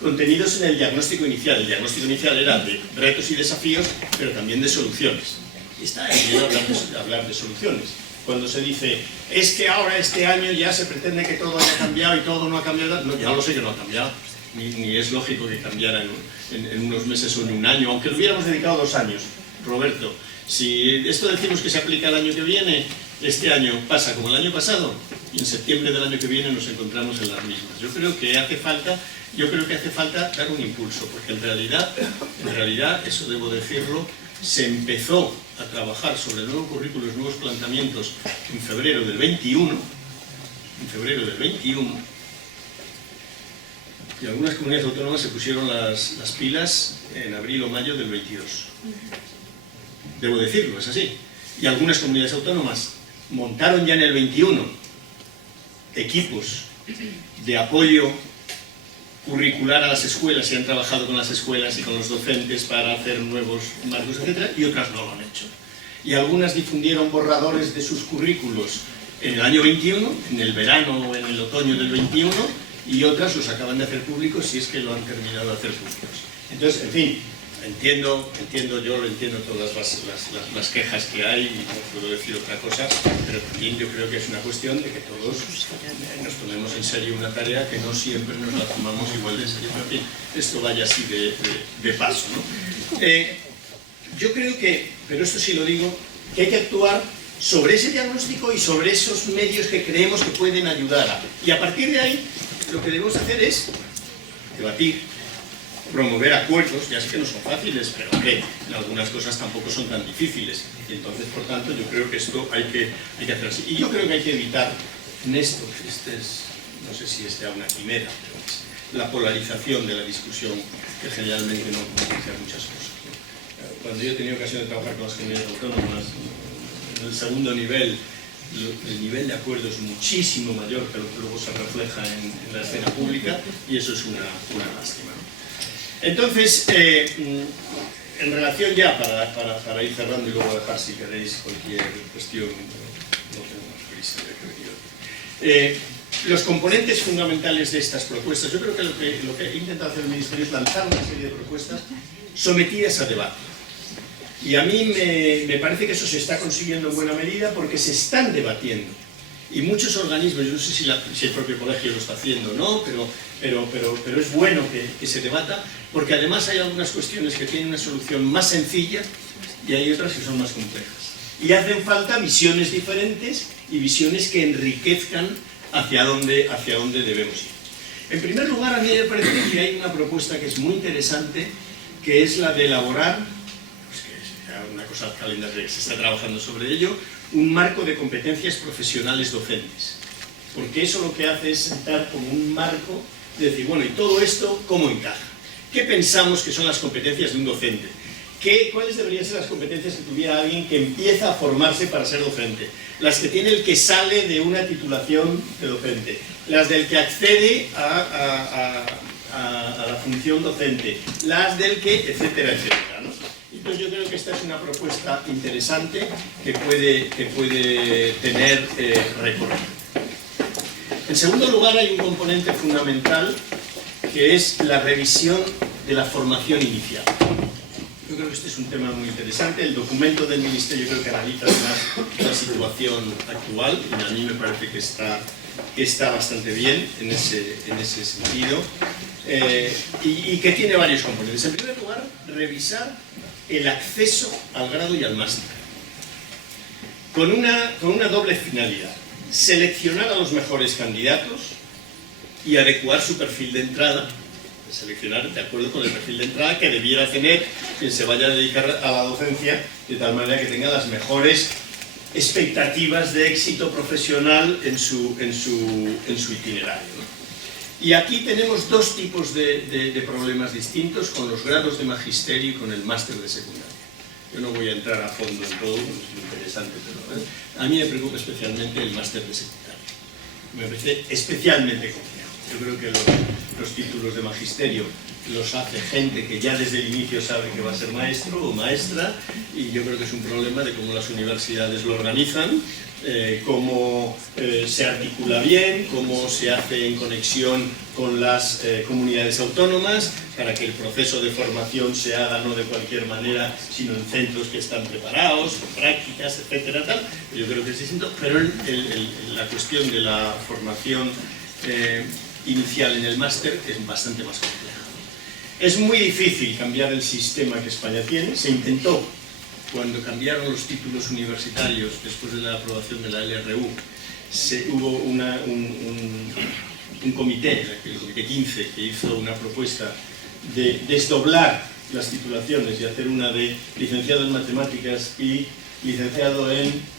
contenidos en el diagnóstico inicial. El diagnóstico inicial era de retos y desafíos, pero también de soluciones. Y está bien hablar de soluciones. Cuando se dice, es que ahora este año ya se pretende que todo haya cambiado y todo no ha cambiado, no, ya lo sé que no ha cambiado, ni es lógico que cambiara en unos meses o en un año, aunque le hubiéramos dedicado 2 años. Roberto, si esto decimos que se aplica el año que viene, este año pasa como el año pasado, y en septiembre del año que viene nos encontramos en las mismas. Yo creo que hace falta dar un impulso, porque en realidad, eso debo decirlo, se empezó a trabajar sobre el nuevo currículo y los nuevos planteamientos en febrero del 21, y algunas comunidades autónomas se pusieron las pilas en abril o mayo del 22. Debo decirlo, es así. Y algunas comunidades autónomas montaron ya en el 21 equipos de apoyo curricular a las escuelas y han trabajado con las escuelas y con los docentes para hacer nuevos marcos, etc. Y otras no lo han hecho. Y algunas difundieron borradores de sus currículos en el año 21, en el verano o en el otoño del 21, y otras los acaban de hacer públicos si es que lo han terminado de hacer públicos. Entonces, en fin, entiendo todas las quejas que hay y no puedo decir otra cosa, pero también yo creo que es una cuestión de que todos nos tomemos en serio una tarea que no siempre nos la tomamos igual de en serio. Pero en fin, esto vaya así de paso, ¿no? Yo creo que, pero esto sí lo digo, que hay que actuar sobre ese diagnóstico y sobre esos medios que creemos que pueden ayudar. Y a partir de ahí, lo que debemos hacer es debatir, promover acuerdos. Ya sé que no son fáciles, pero hombre, en algunas cosas tampoco son tan difíciles. Y entonces, por tanto, yo creo que esto hay que hacer así. Y yo creo que hay que evitar en esto, no sé si sea una quimera, pero es la polarización de la discusión que generalmente no conduce a muchas cosas, ¿no? Cuando yo he tenido ocasión de trabajar con las comunidades autónomas, en el segundo nivel, el nivel de acuerdo es muchísimo mayor que lo que luego se refleja en la escena pública, y eso es una lástima. Entonces, En relación ya, para ir cerrando y luego dejar si queréis cualquier cuestión, no tengo más prisa de que venir. Los componentes fundamentales de estas propuestas, yo creo que lo que ha intentado hacer el Ministerio es lanzar una serie de propuestas sometidas a debate. Y a mí me parece que eso se está consiguiendo en buena medida porque se están debatiendo. Y muchos organismos, yo no sé si el propio colegio lo está haciendo o no, pero es bueno que se debata, porque además hay algunas cuestiones que tienen una solución más sencilla y hay otras que son más complejas. Y hacen falta visiones diferentes y visiones que enriquezcan hacia dónde debemos ir. En primer lugar, a mí me parece que hay una propuesta que es muy interesante, que es la de elaborar, pues que es una cosa calendaria que se está trabajando sobre ello, un marco de competencias profesionales docentes. Porque eso lo que hace es sentar como un marco de decir, bueno, ¿y todo esto cómo encaja? ¿Qué pensamos que son las competencias de un docente? ¿Cuáles deberían ser las competencias que tuviera alguien que empieza a formarse para ser docente? Las que tiene el que sale de una titulación de docente, las del que accede a la función docente, las del que, etcétera, etcétera, ¿no? Entonces yo creo que esta es una propuesta interesante que puede tener recorrido. En segundo lugar, hay un componente fundamental que es la revisión de la formación inicial. Yo creo que este es un tema muy interesante. El documento del Ministerio creo que analiza además la situación actual y a mí me parece que está bastante bien en ese sentido y que tiene varios componentes. En primer lugar, revisar el acceso al grado y al máster con una doble finalidad: seleccionar a los mejores candidatos y adecuar su perfil de entrada, seleccionar de acuerdo con el perfil de entrada que debiera tener quien se vaya a dedicar a la docencia, de tal manera que tenga las mejores expectativas de éxito profesional en su itinerario, ¿no? Y aquí tenemos dos tipos de problemas distintos con los grados de magisterio y con el máster de secundaria. Yo no voy a entrar a fondo en todo, es interesante, pero a mí me preocupa especialmente el máster de secundaria. Me parece especialmente complejo. Yo creo que los títulos de magisterio los hace gente que ya desde el inicio sabe que va a ser maestro o maestra, y yo creo que es un problema de cómo las universidades lo organizan, cómo se articula bien, cómo se hace en conexión con las comunidades autónomas para que el proceso de formación se haga no de cualquier manera, sino en centros que están preparados, con prácticas, etcétera, tal. Yo creo que es distinto, pero la cuestión de la formación inicial en el máster es bastante más compleja. Es muy difícil cambiar el sistema que España tiene. Se intentó cuando cambiaron los títulos universitarios después de la aprobación de la LRU. Hubo un comité, el comité 15, que hizo una propuesta de desdoblar las titulaciones y hacer una de licenciado en matemáticas y licenciado en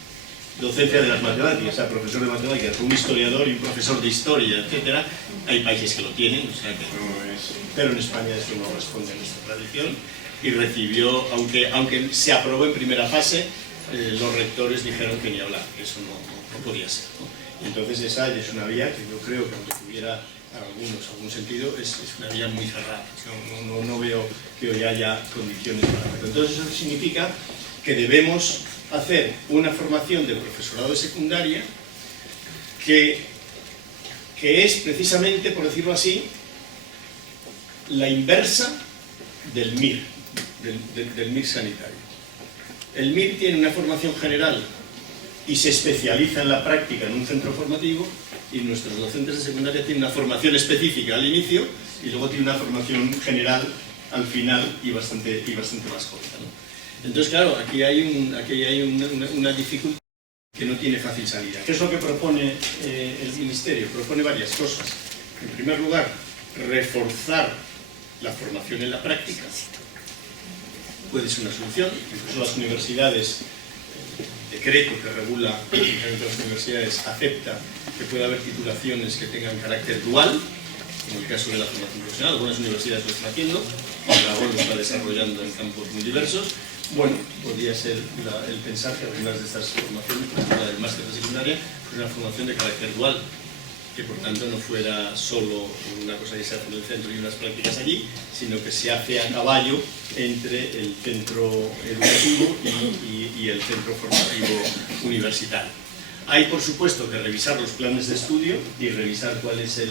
docencia de las matemáticas, o sea, profesor de matemáticas, un historiador y un profesor de historia, etcétera. Hay países que lo tienen, o sea que no es, pero en España eso no responde a nuestra tradición, y recibió, aunque se aprobó en primera fase, los rectores dijeron que ni hablar, que eso no podía ser, ¿no? Y entonces esa es una vía que yo creo que, aunque tuviera para algunos algún sentido, es una vía muy cerrada. No veo que hoy haya condiciones para hacerlo. Entonces eso significa que debemos hacer una formación de profesorado de secundaria que es precisamente, por decirlo así, la inversa del MIR, del MIR sanitario. El MIR tiene una formación general y se especializa en la práctica en un centro formativo, y nuestros docentes de secundaria tienen una formación específica al inicio y luego tienen una formación general al final y bastante más corta, ¿no? Entonces, claro, aquí hay una dificultad que no tiene fácil salida. ¿Qué es lo que propone el Ministerio? Propone varias cosas. En primer lugar, reforzar la formación en la práctica. Puede ser una solución. Incluso las universidades, el decreto que regula las universidades acepta que pueda haber titulaciones que tengan carácter dual, como el caso de la formación profesional. Algunas universidades lo están haciendo, la UOL lo está desarrollando en campos muy diversos. Bueno, podría ser el pensar que algunas de estas formaciones, como la del máster de secundaria, es una formación de carácter dual, que por tanto no fuera solo una cosa que se hace en el centro y unas prácticas allí, sino que se hace a caballo entre el centro educativo y el centro formativo universitario. Hay, por supuesto, que revisar los planes de estudio y revisar cuál es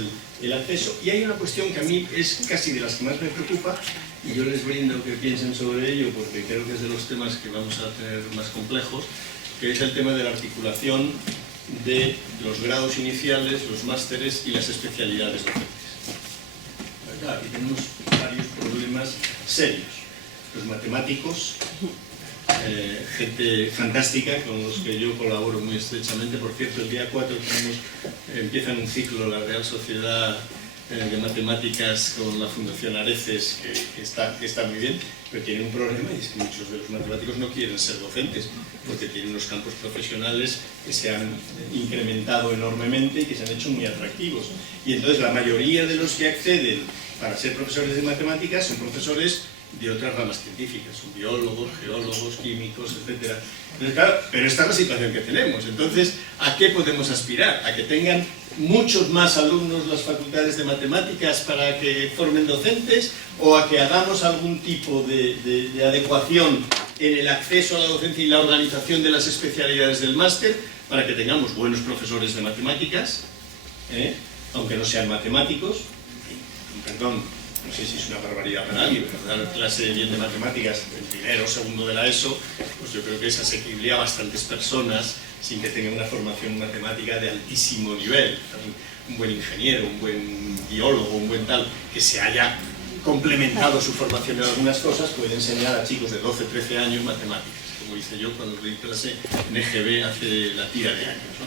el acceso. Y hay una cuestión que a mí es casi de las que más me preocupa, y yo les brindo que piensen sobre ello, porque creo que es de los temas que vamos a tener más complejos, que es el tema de la articulación de los grados iniciales, los másteres y las especialidades docentes. Aquí tenemos varios problemas serios. Los matemáticos, gente fantástica con los que yo colaboro muy estrechamente. Por cierto, el día 4 empieza un ciclo la Real Sociedad de Matemáticas con la Fundación Areces, que está muy bien, pero tiene un problema, y es que muchos de los matemáticos no quieren ser docentes, porque tienen unos campos profesionales que se han incrementado enormemente y que se han hecho muy atractivos. Y entonces la mayoría de los que acceden para ser profesores de matemáticas son profesores de otras ramas científicas, son biólogos, geólogos, químicos, etc. Pero esta es la situación que tenemos. Entonces, ¿a qué podemos aspirar? ¿A que tengan muchos más alumnos las facultades de matemáticas para que formen docentes? ¿O a que hagamos algún tipo de adecuación en el acceso a la docencia y la organización de las especialidades del máster para que tengamos buenos profesores de matemáticas, aunque no sean matemáticos? Perdón, no sé si es una barbaridad para alguien, pero dar clase bien de matemáticas en primero o segundo de la ESO, pues yo creo que es asequible a bastantes personas sin que tengan una formación matemática de altísimo nivel. Un buen ingeniero, un buen biólogo, un buen tal, que se haya complementado su formación en algunas cosas, puede enseñar a chicos de 12, 13 años matemáticas, como hice yo cuando di clase en EGB hace la tira de años, ¿no?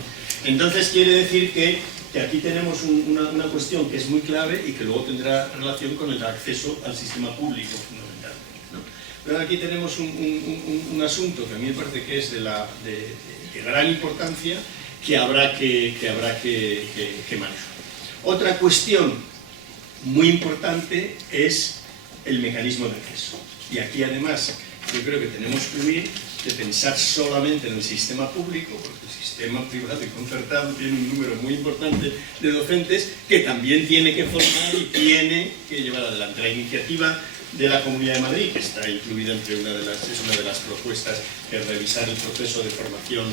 Entonces quiere decir que aquí tenemos una cuestión que es muy clave y que luego tendrá relación con el acceso al sistema público, fundamentalmente, ¿no? Pero aquí tenemos un asunto que a mí me parece que es de gran importancia, que habrá que manejar. Otra cuestión muy importante es el mecanismo de acceso. Y aquí además yo creo que tenemos que huir de pensar solamente en el sistema público, porque el sistema privado y concertado tiene un número muy importante de docentes que también tiene que formar y tiene que llevar adelante. La iniciativa de la Comunidad de Madrid, que está incluida entre una de las propuestas, que es revisar el proceso de formación,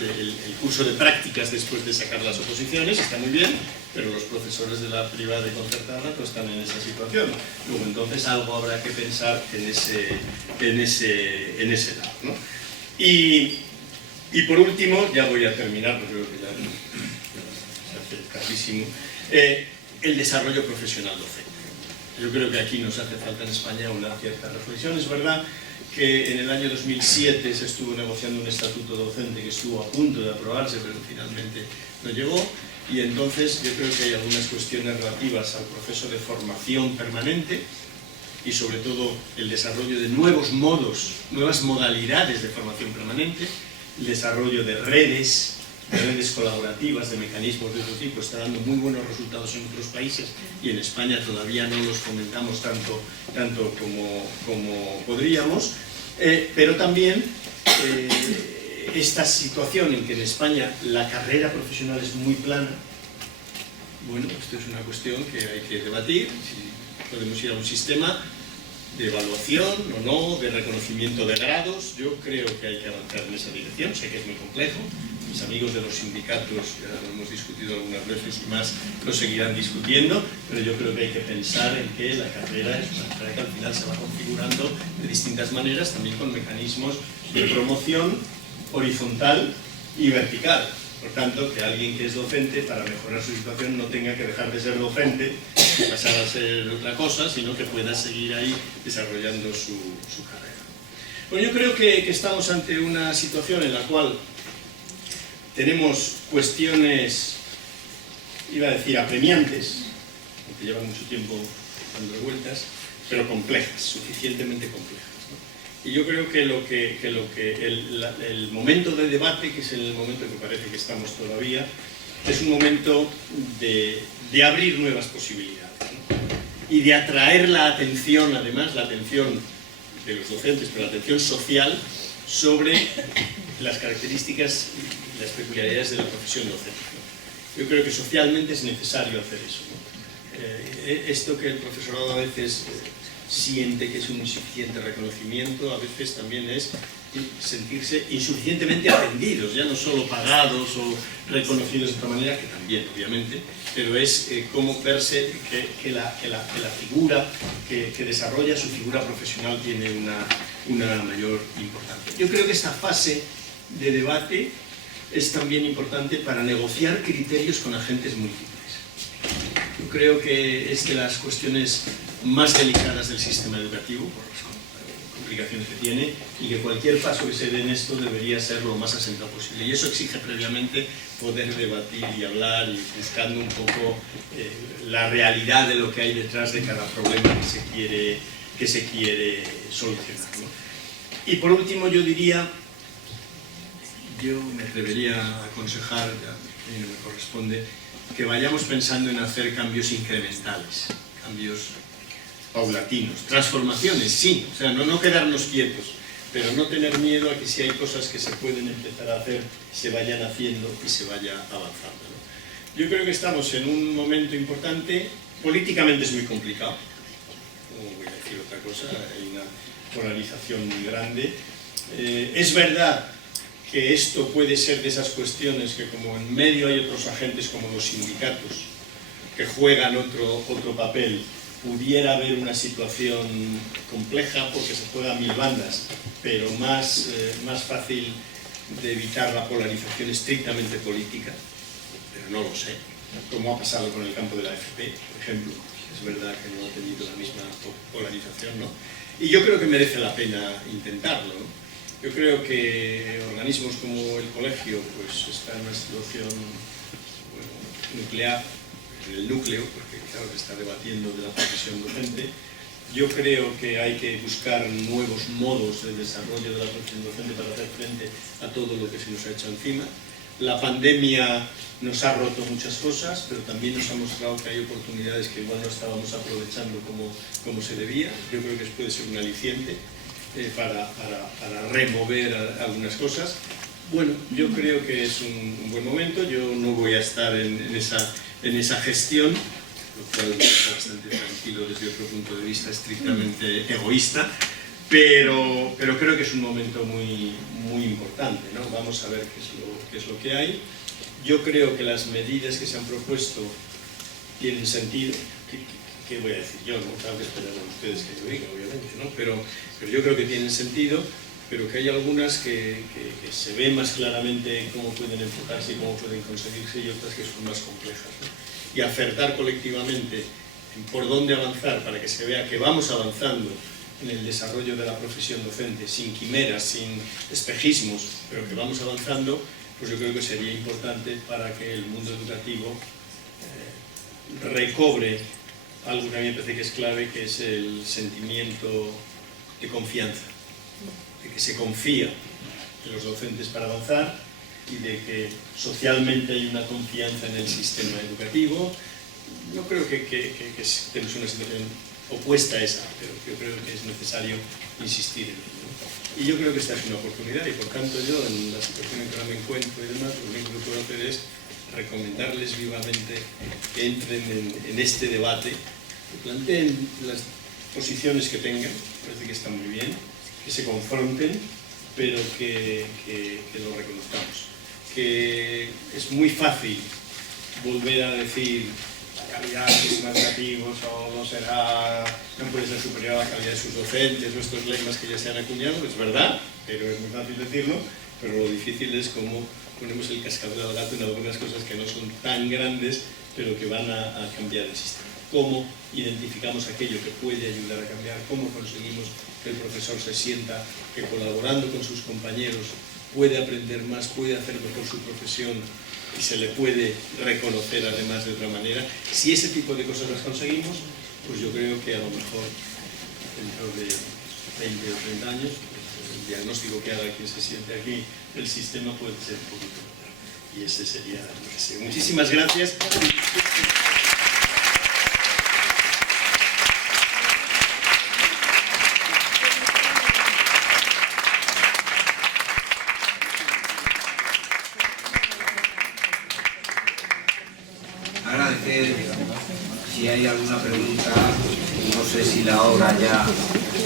el curso de prácticas después de sacar las oposiciones, está muy bien, pero los profesores de la privada y concertada no están en esa situación. Luego entonces algo habrá que pensar en ese lado, ¿no? Y por último, ya voy a terminar, porque creo que ya se hace tardísimo, el desarrollo profesional docente. Yo creo que aquí nos hace falta en España una cierta reflexión. Es verdad que en el año 2007 se estuvo negociando un estatuto docente que estuvo a punto de aprobarse, pero finalmente no llegó. Y entonces yo creo que hay algunas cuestiones relativas al proceso de formación permanente y sobre todo el desarrollo de nuevos modos, nuevas modalidades de formación permanente, el desarrollo de redes colaborativas, de mecanismos de otro tipo, está dando muy buenos resultados en otros países y en España todavía no los fomentamos tanto como podríamos, pero también esta situación en que en España la carrera profesional es muy plana. Bueno, esto es una cuestión que hay que debatir, si podemos ir a un sistema de evaluación o no, de reconocimiento de grados. Yo creo que hay que avanzar en esa dirección, sé que es muy complejo. Mis amigos de los sindicatos, ya lo hemos discutido algunas veces y más, lo seguirán discutiendo, pero yo creo que hay que pensar en que la carrera es una carrera que al final se va configurando de distintas maneras, también con mecanismos de promoción horizontal y vertical. Por tanto, que alguien que es docente, para mejorar su situación, no tenga que dejar de ser docente y pasar a ser otra cosa, sino que pueda seguir ahí desarrollando su carrera. Bueno, yo creo que estamos ante una situación en la cual tenemos cuestiones, iba a decir, apremiantes, que llevan mucho tiempo dando vueltas, pero complejas, suficientemente complejas, ¿no? Y yo creo que el momento de debate, que es el momento que parece que estamos todavía, es un momento de abrir nuevas posibilidades, ¿no? Y de atraer la atención, además, la atención de los docentes, pero la atención social, sobre las características, las peculiaridades de la profesión docente. Yo creo que socialmente es necesario hacer eso, ¿no? Esto que el profesorado a veces siente que es un insuficiente reconocimiento, a veces también es sentirse insuficientemente atendidos, ya no solo pagados o reconocidos de otra manera, que también, obviamente, pero es cómo verse que la figura que desarrolla su figura profesional tiene una mayor importancia. Yo creo que esta fase de debate es también importante para negociar criterios con agentes múltiples. Yo creo que es de las cuestiones más delicadas del sistema educativo, por las complicaciones que tiene, y que cualquier paso que se dé en esto debería ser lo más asentado posible. Y eso exige previamente poder debatir y hablar y buscando un poco la realidad de lo que hay detrás de cada problema que se quiere solucionar, ¿no? Y por último yo diría, yo me atrevería a aconsejar, a mí no me corresponde, que vayamos pensando en hacer cambios incrementales, cambios paulatinos, transformaciones, sí, o sea, no quedarnos quietos, pero no tener miedo a que si hay cosas que se pueden empezar a hacer, se vayan haciendo y se vaya avanzando, ¿no? Yo creo que estamos en un momento importante, políticamente es muy complicado, no voy a decir otra cosa, hay una polarización muy grande. Es verdad que esto puede ser de esas cuestiones que como en medio hay otros agentes como los sindicatos que juegan otro papel, pudiera haber una situación compleja porque se juega a mil bandas, pero más fácil de evitar la polarización estrictamente política, pero no lo sé, como ha pasado con el campo de la AFP, por ejemplo. Es verdad que no ha tenido la misma polarización, ¿no? Y yo creo que merece la pena intentarlo, ¿no? Yo creo que organismos como el colegio pues está en una situación, bueno, nuclear, en el núcleo, porque claro se está debatiendo de la profesión docente. Yo creo que hay que buscar nuevos modos de desarrollo de la profesión docente para hacer frente a todo lo que se nos ha hecho encima. La pandemia nos ha roto muchas cosas, pero también nos ha mostrado que hay oportunidades que igual no estábamos aprovechando como se debía. Yo creo que puede ser un aliciente para remover algunas cosas. Bueno, yo creo que es un buen momento. Yo no voy a estar en esa gestión, lo cual es bastante tranquilo desde otro punto de vista estrictamente egoísta, pero creo que es un momento muy importante, ¿no? Vamos a ver qué es lo que hay. Yo creo que las medidas que se han propuesto tienen sentido. ¿Qué voy a decir yo? No tengo que esperar a ustedes que yo diga, obviamente, ¿no? Pero yo creo que tienen sentido, pero que hay algunas que se ve más claramente cómo pueden enfocarse y cómo pueden conseguirse, y otras que son más complejas, ¿no? Y acertar colectivamente en por dónde avanzar para que se vea que vamos avanzando en el desarrollo de la profesión docente, sin quimeras, sin espejismos, pero que vamos avanzando, pues yo creo que sería importante para que el mundo educativo recobre algo que a mí me parece que es clave, que es el sentimiento de confianza, de que se confía en los docentes para avanzar y de que socialmente hay una confianza en el sistema educativo. No creo que tenemos una situación opuesta a esa, pero yo creo que es necesario insistir en ello, ¿no? Y yo creo que esta es una oportunidad y por tanto yo, en la situación en que ahora me encuentro y demás, lo único que puedo hacer es recomendarles vivamente que entren en este debate, que planteen las posiciones que tengan, parece que están muy bien, que se confronten, pero que lo reconozcamos. Que es muy fácil volver a decir la calidad de los educativos o no puede ser superior a la calidad de sus docentes o estos lemas que ya se han acuñado, es verdad, pero es muy fácil decirlo, pero lo difícil es cómo ponemos el cascabel al gato en algunas cosas que no son tan grandes, pero que van a cambiar el sistema. Cómo identificamos aquello que puede ayudar a cambiar, cómo conseguimos que el profesor se sienta que colaborando con sus compañeros puede aprender más, puede hacer mejor su profesión y se le puede reconocer además de otra manera. Si ese tipo de cosas las conseguimos, pues yo creo que a lo mejor dentro de 20 o 30 años, pues el diagnóstico que haga quien se siente aquí, el sistema puede ser un poquito mejor. Y ese sería lo que sé. Muchísimas gracias. si hay alguna pregunta, no sé si la hora ya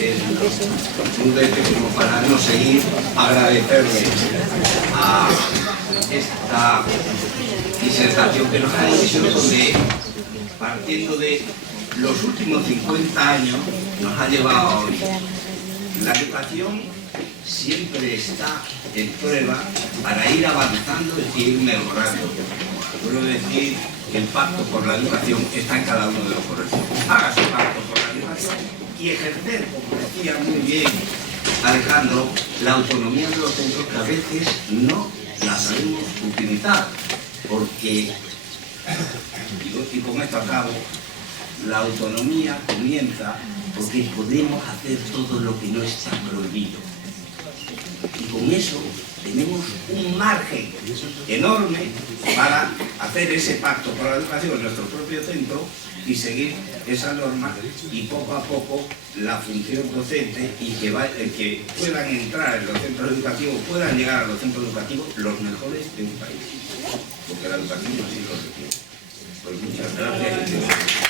es prudente como para no seguir. Agradecerle a esta disertación que nos ha hecho, donde partiendo de los últimos 50 años nos ha llevado a hoy. La educación siempre está en prueba para ir avanzando y ir mejorando. Puedo decir que el pacto por la educación está en cada uno de los colegios. Haga su pacto por la educación y ejercer, como decía muy bien Alejandro, la autonomía de los centros, que a veces no la sabemos utilizar, porque, y con esto acabo, la autonomía comienza porque podemos hacer todo lo que no está prohibido. Y con eso tenemos un margen enorme para hacer ese pacto por la educación en nuestro propio centro y seguir esa norma, y poco a poco la función docente, y que puedan entrar en los centros educativos, puedan llegar a los centros educativos los mejores de un país, porque la educación así lo requiere. Pues muchas gracias.